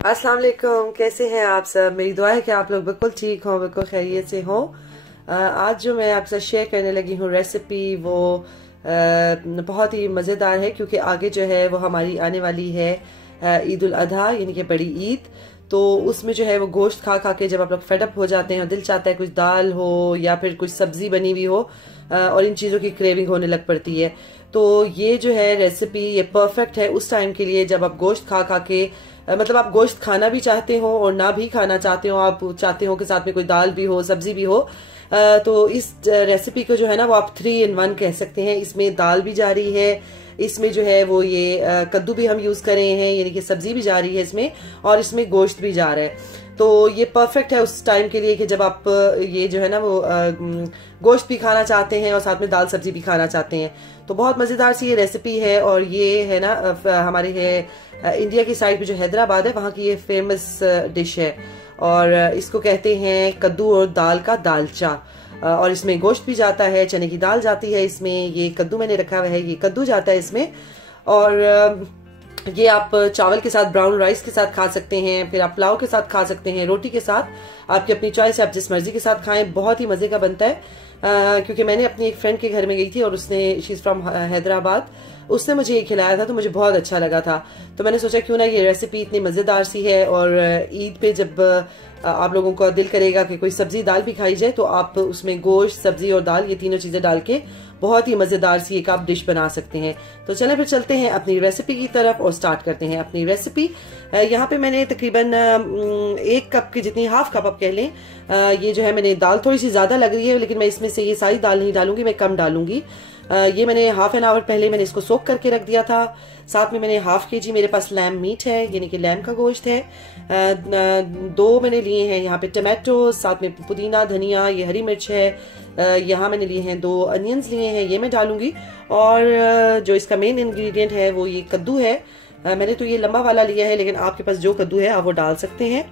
अस्सलाम वालेकुम, कैसे हैं आप सब। मेरी दुआ है कि आप लोग बिल्कुल ठीक हों, बिल्कुल खैरियत से हों। आज जो मैं आपसे शेयर करने लगी हूँ रेसिपी वो बहुत ही मज़ेदार है, क्योंकि आगे जो है वो हमारी आने वाली है ईद उल अधा, यानी कि बड़ी ईद। तो उसमें जो है वो गोश्त खा खा के जब आप लोग फेडअप हो जाते हैं और दिल चाहता है कुछ दाल हो या फिर कुछ सब्जी बनी हुई हो और इन चीज़ों की क्रेविंग होने लग पड़ती है। तो ये जो है रेसिपी ये परफेक्ट है उस टाइम के लिए जब आप गोश्त खा खा के मतलब आप गोश्त खाना भी चाहते हो और ना भी खाना चाहते हो, आप चाहते हो कि साथ में कोई दाल भी हो, सब्जी भी हो। तो इस रेसिपी को जो है ना वो आप 3 in 1 कह सकते हैं। इसमें दाल भी जा रही है, इसमें जो है वो ये कद्दू भी हम यूज कर रहे हैं, यानी कि सब्जी भी जा रही है इसमें, और इसमें गोश्त भी जा रहा है। तो ये परफेक्ट है उस टाइम के लिए कि जब आप ये जो है ना वो गोश्त भी खाना चाहते हैं और साथ में दाल सब्जी भी खाना चाहते हैं। तो बहुत मज़ेदार सी ये रेसिपी है, और ये है ना हमारे है इंडिया की साइड पे जो हैदराबाद है वहाँ की ये फेमस डिश है, और इसको कहते हैं कद्दू और दाल का दालचा। और इसमें गोश्त भी जाता है, चने की दाल जाती है इसमें, ये कद्दू मैंने रखा हुआ है, ये कद्दू जाता है इसमें। और ये आप चावल के साथ, ब्राउन राइस के साथ खा सकते हैं, फिर आप पुलाव के साथ खा सकते हैं, रोटी के साथ, आपकी अपनी चॉइस है, आप जिस मर्जी के साथ खाएं। बहुत ही मजे का बनता है। क्योंकि मैंने अपनी एक फ्रेंड के घर में गई थी और उसने, शी इज फ्रॉम हैदराबाद, उसने मुझे ये खिलाया था तो मुझे बहुत अच्छा लगा था। तो मैंने सोचा क्यों ना ये रेसिपी इतनी मजेदार सी है, और ईद पे जब आप लोगों का दिल करेगा कि कोई सब्जी दाल भी खाई जाए तो आप उसमें गोश्त, सब्जी और दाल, ये तीनों चीजें डाल के बहुत ही मजेदार सी एक आप डिश बना सकते हैं। तो चलें फिर चलते हैं अपनी रेसिपी की तरफ और स्टार्ट करते हैं अपनी रेसिपी। यहाँ पे मैंने तकरीबन 1 कप की जितनी, हाफ कप आप कह लें, ये जो है मैंने दाल थोड़ी सी ज्यादा लग रही है, लेकिन मैं इसमें से ये सारी दाल नहीं डालूंगी, मैं कम डालूंगी। ये मैंने हाफ एन आवर पहले मैंने इसको सोक करके रख दिया था। साथ में मैंने हाफ केजी मेरे पास लैम मीट है, यानी कि लैम का गोश्त है। 2 मैंने लिए हैं यहाँ पे टमाटो, साथ में पुदीना, धनिया, ये हरी मिर्च है। यहाँ मैंने लिए हैं 2 अनियंस लिए हैं, ये मैं डालूंगी। और जो इसका मेन इंग्रेडिएंट है वो ये कद्दू है। मैंने तो ये लंबा वाला लिया है, लेकिन आपके पास जो कद्दू है आप वो डाल सकते हैं।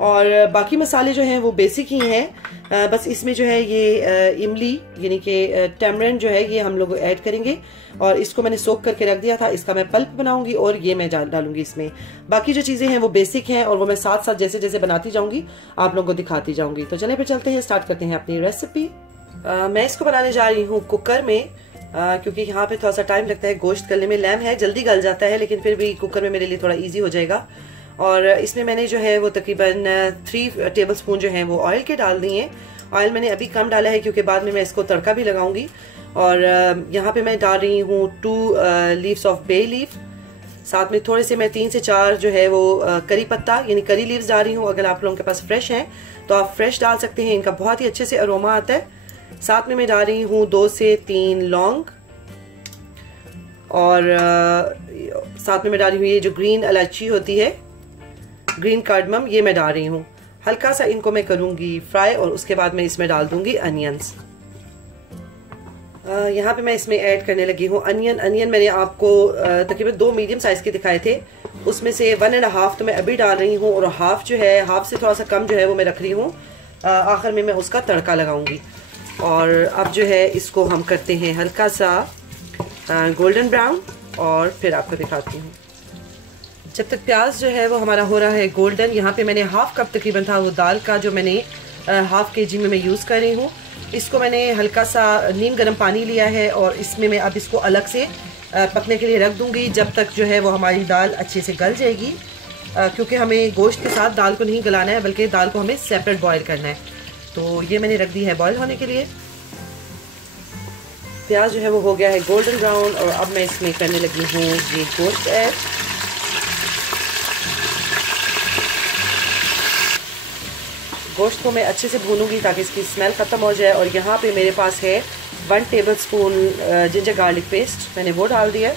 और बाकी मसाले जो हैं वो बेसिक ही हैं। बस इसमें जो है ये इमली, यानी कि टैमरिंड जो है, ये हम लोग ऐड करेंगे। और इसको मैंने सोक करके रख दिया था, इसका मैं पल्प बनाऊंगी और ये मैं डालूंगी इसमें। बाकी जो चीजें हैं वो बेसिक हैं, और वो मैं साथ साथ जैसे जैसे बनाती जाऊंगी आप लोगों को दिखाती जाऊंगी। तो चले फिर चलते हैं, स्टार्ट करते हैं अपनी रेसिपी। मैं इसको बनाने जा रही हूँ कुकर में, क्योंकि यहाँ पे थोड़ा सा टाइम लगता है गोश्त गलने में। लैम है, जल्दी गल जाता है, लेकिन फिर भी कुकर में मेरे लिए थोड़ा इजी हो जाएगा। और इसमें मैंने जो है वो तकरीबन 3 टेबलस्पून जो है वो ऑयल के डाल दिए। ऑयल मैंने अभी कम डाला है क्योंकि बाद में मैं इसको तड़का भी लगाऊंगी। और यहाँ पे मैं डाल रही हूँ 2 लीव्स ऑफ बे लीफ, साथ में थोड़े से मैं 3 से 4 जो है वो करी पत्ता, यानी करी लीव्स डाल रही हूँ। अगर आप लोगों के पास फ्रेश हैं तो आप फ्रेश डाल सकते हैं, इनका बहुत ही अच्छे से अरोमा आता है। साथ में मैं डाल रही हूँ 2 से 3 लौंग, और साथ में मैं डाल रही हूँ ये जो ग्रीन इलायची होती है, ग्रीन कार्डमम, ये मैं डाल रही हूँ। हल्का सा इनको मैं करूंगी फ्राई, और उसके बाद मैं इसमें डाल दूंगी अनियंस। यहाँ पे मैं इसमें ऐड करने लगी हूँ अनियन मैंने आपको तकरीबन 2 मीडियम साइज के दिखाए थे, उसमें से 1.5 तो मैं अभी डाल रही हूँ, और हाफ जो है, हाफ से थोड़ा सा कम जो है वो मैं रख रही हूँ। आखिर में मैं उसका तड़का लगाऊंगी। और अब जो है इसको हम करते हैं हल्का सा गोल्डन ब्राउन, और फिर आपको दिखाती हूँ। जब तक प्याज जो है वो हमारा हो रहा है गोल्डन, यहाँ पे मैंने हाफ कप तकरीबन था वो दाल का, जो मैंने हाफ केजी में मैं यूज़ कर रही हूँ। इसको मैंने हल्का सा नीम गर्म पानी लिया है, और इसमें मैं अब इसको अलग से पकने के लिए रख दूँगी, जब तक जो है वो हमारी दाल अच्छे से गल जाएगी। क्योंकि हमें गोश्त के साथ दाल को नहीं गलाना है, बल्कि दाल को हमें सेपरेट बॉयल करना है। तो ये मैंने रख दी है बॉयल होने के लिए। प्याज जो है वो हो गया है गोल्डन ब्राउन, और अब मैं इसमें करने लगी हूँ ये गोश्त ऐड। गोश्त को मैं अच्छे से भूनूंगी ताकि इसकी स्मेल ख़त्म हो जाए। और यहाँ पे मेरे पास है 1 टेबलस्पून जिंजर गार्लिक पेस्ट, मैंने वो डाल दिया।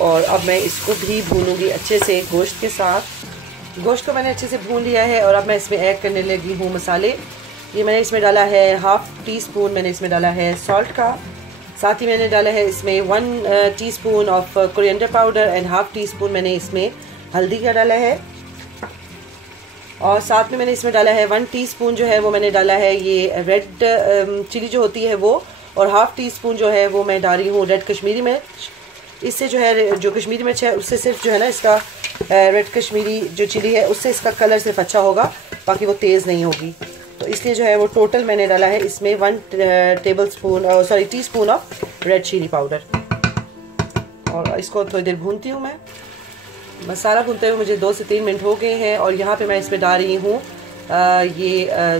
और अब मैं इसको भी भूनूंगी अच्छे से गोश्त के साथ। गोश्त को मैंने अच्छे से भून लिया है, और अब मैं इसमें ऐड करने लगी हूँ मसाले। ये मैंने इसमें डाला है 1/2 टीस्पून मैंने इसमें डाला है सॉल्ट का। साथ ही मैंने डाला है इसमें 1 teaspoon of coriander powder, and 1/2 teaspoon मैंने इसमें हल्दी का डाला है। और साथ में मैंने इसमें डाला है 1 टीस्पून जो है वो मैंने डाला है ये रेड चिली जो होती है वो, और 1/2 टीस्पून जो है वो मैं डाल रही हूँ रेड कश्मीरी मिर्च। इससे जो है जो कश्मीरी मिर्च है उससे सिर्फ जो है ना इसका रेड कश्मीरी जो चिली है उससे इसका कलर सिर्फ अच्छा होगा, बाकी वो तेज़ नहीं होगी। तो इसलिए जो है वो टोटल मैंने डाला है इसमें 1 teaspoon of red chilli powder. और इसको थोड़ी देर भूनती हूँ मैं। मसाला भूनते हुए मुझे 2 से 3 मिनट हो गए हैं। और यहाँ पे मैं इसमें डाल रही हूँ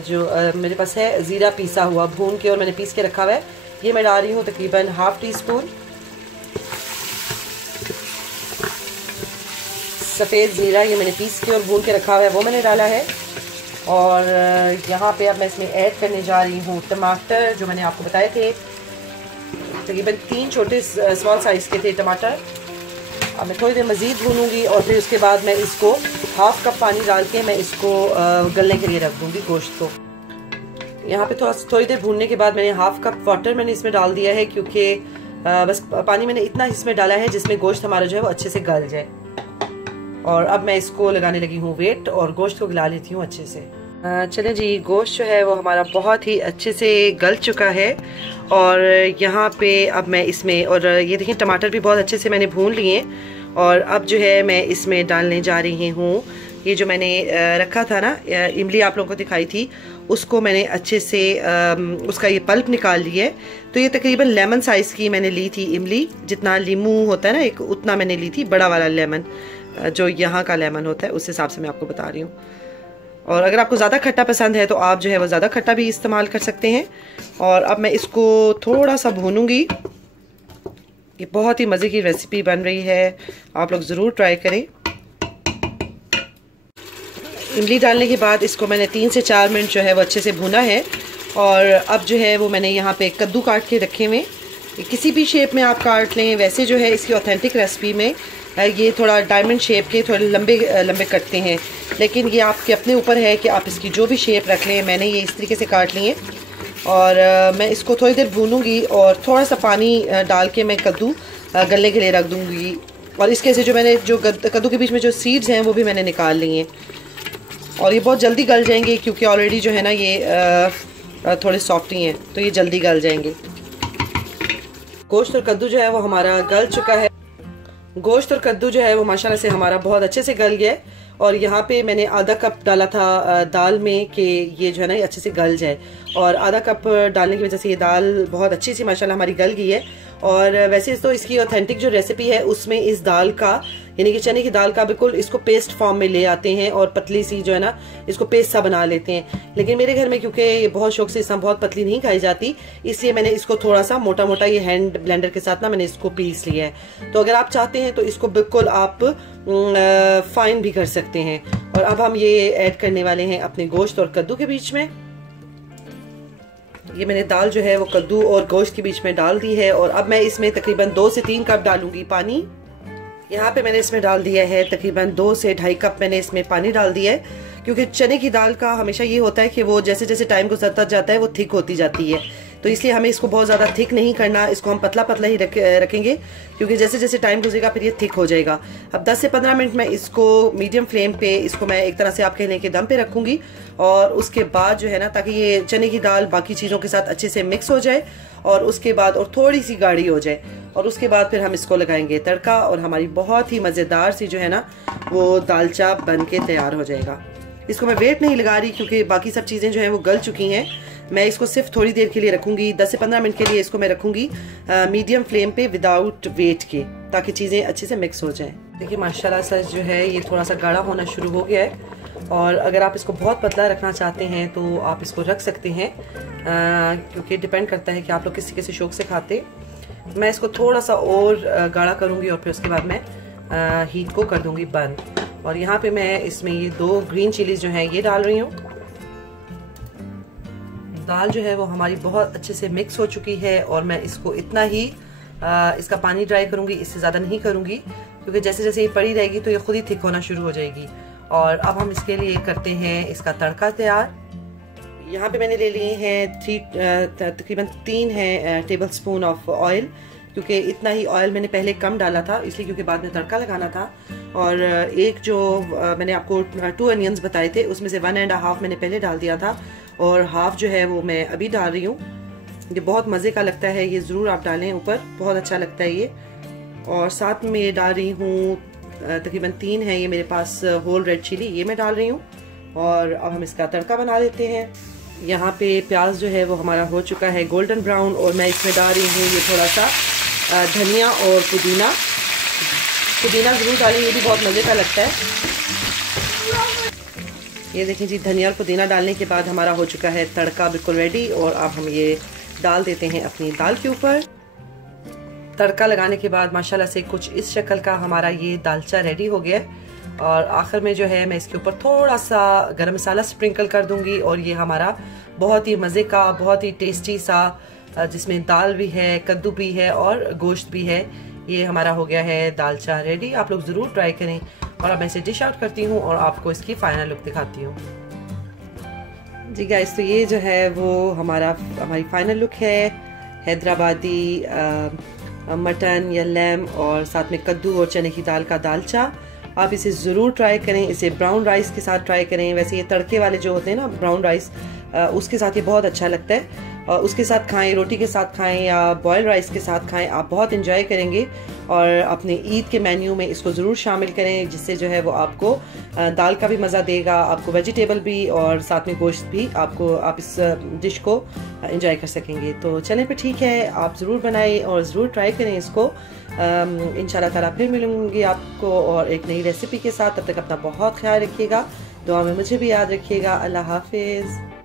जो मेरे पास है ज़ीरा पीसा हुआ, भून के और मैंने पीस के रखा हुआ है। ये मैं डाल रही हूँ तकरीबन ½ टीस्पून। सफ़ेद ज़ीरा ये मैंने पीस के और भून के रखा हुआ है, वो मैंने डाला है। और यहाँ पे अब मैं इसमें ऐड करने जा रही हूँ टमाटर, जो मैंने आपको बताए थे तकरीबन 3 छोटे स्मॉल साइज़ के थे टमाटर। अब मैं थोड़ी देर मज़ीद भूनूंगी और फिर उसके बाद मैं इसको ½ कप पानी डाल के मैं इसको गलने के लिए रख दूँगी गोश्त को। यहाँ पे थोड़ी देर भूनने के बाद मैंने ½ कप वाटर मैंने इसमें डाल दिया है, क्योंकि बस पानी मैंने इतना इसमें डाला है जिसमें गोश्त हमारा जो है वो अच्छे से गल जाए। और अब मैं इसको लगाने लगी हूँ वेट और गोश्त को गला लेती हूँ अच्छे से। चलें जी, गोश्त जो है वो हमारा बहुत ही अच्छे से गल चुका है। और यहाँ पे अब मैं इसमें, और ये देखिए टमाटर भी बहुत अच्छे से मैंने भून लिए। और अब जो है मैं इसमें डालने जा रही हूँ ये जो मैंने रखा था ना इमली, आप लोगों को दिखाई थी, उसको मैंने अच्छे से उसका ये पल्प निकाल लिया है। तो ये तकरीबन लेमन साइज़ की मैंने ली थी इमली, जितना लीमू होता है ना एक, उतना मैंने ली थी, बड़ा वाला लेमन जो यहाँ का लेमन होता है उस हिसाब से मैं आपको बता रही हूँ। और अगर आपको ज़्यादा खट्टा पसंद है तो आप जो है वो ज़्यादा खट्टा भी इस्तेमाल कर सकते हैं। और अब मैं इसको थोड़ा सा भूनूंगी। ये बहुत ही मज़े की रेसिपी बन रही है, आप लोग ज़रूर ट्राई करें। इमली डालने के बाद इसको मैंने 3 से 4 मिनट जो है वो अच्छे से भूना है। और अब जो है वो मैंने यहाँ पे कद्दू काट के रखे हुए, किसी भी शेप में आप काट लें। वैसे जो है इसकी ऑथेंटिक रेसिपी में ये थोड़ा डायमंड शेप के थोड़े लंबे लंबे कटते हैं, लेकिन ये आपके अपने ऊपर है कि आप इसकी जो भी शेप रख लें। मैंने ये इस तरीके से काट लिए। और मैं इसको थोड़ी देर भूनूंगी और थोड़ा सा पानी डाल के मैं कद्दू गलने के लिए रख दूंगी। और इसके से जो मैंने जो कद्दू के बीच में जो सीड्स हैं वो भी मैंने निकाल लिए। और ये बहुत जल्दी गल जाएंगे क्योंकि ऑलरेडी जो है ना ये थोड़े सॉफ्ट ही हैं, तो ये जल्दी गल जाएंगे। गोश्त और कद्दू जो है वो हमारा गल चुका है। गोश्त और कद्दू जो है वो माशाल्लाह से हमारा बहुत अच्छे से गल गया है। और यहाँ पे मैंने आधा कप डाला था दाल में कि ये जो है ना ये अच्छे से गल जाए। और आधा कप डालने की वजह से ये दाल बहुत अच्छी सी माशाल्लाह हमारी गल गई है। और वैसे तो इसकी ऑथेंटिक जो रेसिपी है उसमें इस दाल का, यानी कि चने की दाल का, बिल्कुल इसको पेस्ट फॉर्म में ले आते हैं और पतली सी जो है ना इसको पेस्ट सा बना लेते हैं। लेकिन मेरे घर में क्योंकि ये बहुत शौक से इसमें बहुत पतली नहीं खाई जाती, इसलिए मैंने इसको थोड़ा सा मोटा मोटा ये हैंड ब्लेंडर के साथ ना मैंने इसको पीस लिया है। तो अगर आप चाहते हैं तो इसको बिल्कुल आप फाइन भी कर सकते हैं। और अब हम ये ऐड करने वाले हैं अपने गोश्त और कद्दू के बीच में। ये मैंने दाल जो है वो कद्दू और गोश्त के बीच में डाल दी है। और अब मैं इसमें तकरीबन 2 से 3 कप डालूंगी पानी। यहाँ पे मैंने इसमें डाल दिया है तकरीबन 2 से 2.5 कप मैंने इसमें पानी डाल दिया है, क्योंकि चने की दाल का हमेशा ये होता है कि वो जैसे जैसे टाइम गुजरता जाता है वो थिक होती जाती है। तो इसलिए हमें इसको बहुत ज़्यादा थिक नहीं करना, इसको हम पतला पतला ही रखेंगे, क्योंकि जैसे जैसे टाइम गुजरेगा फिर ये थिक हो जाएगा। अब 10 से 15 मिनट मैं इसको मीडियम फ्लेम पे, इसको मैं एक तरह से आप कहने के दम पे रखूंगी। और उसके बाद जो है ना, ताकि ये चने की दाल बाकी चीज़ों के साथ अच्छे से मिक्स हो जाए और उसके बाद और थोड़ी सी गाढ़ी हो जाए। और उसके बाद फिर हम इसको लगाएंगे तड़का और हमारी बहुत ही मज़ेदार सी जो है ना वो दाल चाप बन के तैयार हो जाएगा। इसको मैं वेट नहीं लगा रही क्योंकि बाकी सब चीज़ें जो हैं वो गल चुकी हैं। मैं इसको सिर्फ थोड़ी देर के लिए रखूंगी, 10 से 15 मिनट के लिए इसको मैं रखूंगी मीडियम फ्लेम पे विदाउट वेट के, ताकि चीज़ें अच्छे से मिक्स हो जाएं। देखिए माशाल्लाह से जो है ये थोड़ा सा गाढ़ा होना शुरू हो गया है। और अगर आप इसको बहुत पतला रखना चाहते हैं तो आप इसको रख सकते हैं, क्योंकि डिपेंड करता है कि आप लोग किसी किसी शौक से खाते। मैं इसको थोड़ा सा और गाढ़ा करूँगी और फिर उसके बाद मैं हीट को कर दूँगी बंद। और यहाँ पे मैं इसमें ये 2 ग्रीन चिलीज जो है ये डाल रही हूँ। दाल जो है वो हमारी बहुत अच्छे से मिक्स हो चुकी है और मैं इसको इतना ही इसका पानी ड्राई करूँगी, इससे ज़्यादा नहीं करूँगी, क्योंकि जैसे जैसे ये पड़ी रहेगी तो ये खुद ही थिक होना शुरू हो जाएगी। और अब हम इसके लिए करते हैं इसका तड़का तैयार। यहाँ पे मैंने ले लिए हैं तकरीबन 3 है टेबल स्पून ऑफ ऑयल, क्योंकि इतना ही ऑयल मैंने पहले कम डाला था इसलिए, क्योंकि बाद में तड़का लगाना था। और एक जो मैंने आपको 2 अनियंस बताए थे उसमें से 1.5 मैंने पहले डाल दिया था और हाफ जो है वो मैं अभी डाल रही हूँ। ये बहुत मज़े का लगता है, ये ज़रूर आप डालें ऊपर, बहुत अच्छा लगता है ये। और साथ में ये डाल रही हूँ तकरीबन 3 है ये मेरे पास होल रेड चिली, ये मैं डाल रही हूँ। और अब हम इसका तड़का बना लेते हैं। यहाँ पे प्याज जो है वो हमारा हो चुका है गोल्डन ब्राउन, और मैं इसमें डाल रही हूँ ये थोड़ा सा धनिया और पुदीना। पुदीना ज़रूर डालें, ये भी बहुत मज़े का लगता है। ये देखें जी, धनिया और पुदीना डालने के बाद हमारा हो चुका है तड़का बिल्कुल रेडी। और अब हम ये डाल देते हैं अपनी दाल के ऊपर। तड़का लगाने के बाद माशाल्लाह से कुछ इस शक्ल का हमारा ये दालचा रेडी हो गया। और आखिर में जो है मैं इसके ऊपर थोड़ा सा गरम मसाला स्प्रिंकल कर दूंगी। और ये हमारा बहुत ही मज़े का, बहुत ही टेस्टी सा, जिसमें दाल भी है, कद्दू भी है और गोश्त भी है, ये हमारा हो गया है दालचा रेडी। आप लोग ज़रूर ट्राई करें। और अब मैं इसे डिश आउट करती हूँ और आपको इसकी फाइनल लुक दिखाती हूँ। जी गाइस, तो ये जो है वो हमारी फाइनल लुक है। हैदराबादी मटन या लैम और साथ में कद्दू और चने की दाल का दालचा। आप इसे ज़रूर ट्राई करें। इसे ब्राउन राइस के साथ ट्राई करें। वैसे ये तड़के वाले जो होते हैं ना ब्राउन राइस, उसके साथ ये बहुत अच्छा लगता है। और उसके साथ खाएं, रोटी के साथ खाएं या बॉयल राइस के साथ खाएं, आप बहुत इंजॉय करेंगे। और अपने ईद के मेन्यू में इसको ज़रूर शामिल करें, जिससे जो है वो आपको दाल का भी मज़ा देगा, आपको वेजिटेबल भी और साथ में गोश्त भी, आप इस डिश को इंजॉय कर सकेंगे। तो चलें पे ठीक है, आप ज़रूर बनाएं और ज़रूर ट्राई करें इसको। इंशाल्लाह ताला फिर मिलूंगी आपको और एक नई रेसिपी के साथ। तब तक अपना बहुत ख्याल रखिएगा, दुआ में मुझे भी याद रखिएगा। अल्लाह हाफिज़।